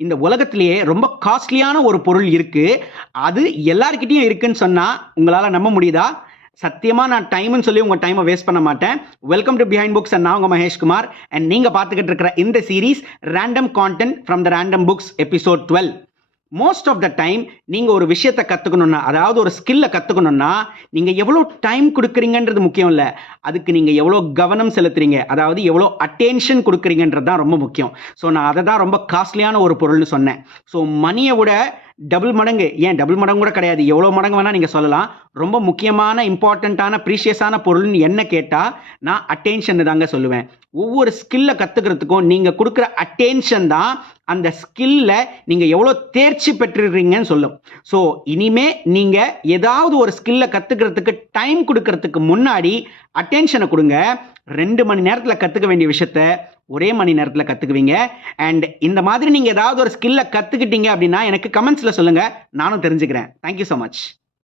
இந்த உலகத்திலேயே ரொம்ப காஸ்ட்லியான ஒரு பொருள் இருக்கு. அது எல்லார்கிட்டயும் இருக்குன்னு சொன்னா உங்களால நம்ப முடியுதா? சத்தியமா நான் டைம்னு சொல்லி உங்க டைமை வேஸ்ட் பண்ண மாட்டேன். Welcome to behind books and நான் உங்க மகேஷ்குமார். அண்ட் நீங்க பார்த்துக்கிட்டு இருக்கிற இந்த series random content from the random books episode 12. Most of the time நீங்க ஒரு விஷயத்தை கத்துக்கணும்னா, அதாவது ஒரு ஸ்கில்லை கத்துக்கணும்னா, நீங்க எவ்வளவு டைம் கொடுக்குறீங்கன்றது முக்கியம் இல்ல. அதுக்கு நீங்க எவ்வளவு கவனம் செலுத்துறீங்க, அதாவது எவ்வளவு அட்டென்ஷன் கொடுக்குறீங்கன்றது தான் ரொம்ப முக்கியம். ஸோ நான் அதை தான் ரொம்ப காஸ்ட்லியான ஒரு பொருள்னு சொன்னேன். ஸோ மணியை விட டபுள் மடங்கு, ஏன் டபுள் மடங்கு கூட கிடையாது, எவ்வளோ மடங்கு வேணால் நீங்கள் சொல்லலாம், ரொம்ப முக்கியமான இம்பார்ட்டண்ட்டான ப்ரீஷியஸான பொருள்னு என்ன கேட்டால் நான் அட்டென்ஷன் தாங்க சொல்லுவேன். ஒவ்வொரு ஸ்கில்லை கற்றுக்கிறதுக்கும் நீங்கள் கொடுக்குற அட்டென்ஷன் தான் அந்த ஸ்கில்ல நீங்கள் எவ்வளோ தேர்ச்சி பெற்றுறீங்கன்னு சொல்லும். ஸோ இனிமே நீங்கள் ஏதாவது ஒரு ஸ்கில்லை கற்றுக்கிறதுக்கு டைம் கொடுக்கறதுக்கு முன்னாடி அட்டென்ஷனை கொடுங்க. 2 மணி நேரத்தில் கற்றுக்க வேண்டிய விஷயத்த ஒரே மணி நேரத்தில் கற்றுக்குவீங்க. அண்ட் இந்த மாதிரி நீங்கள் ஏதாவது ஒரு ஸ்கில்லை கற்றுக்கிட்டீங்க அப்படின்னா எனக்கு கமெண்ட்ஸில் சொல்லுங்கள், நானும் தெரிஞ்சுக்கிறேன். Thank you so much.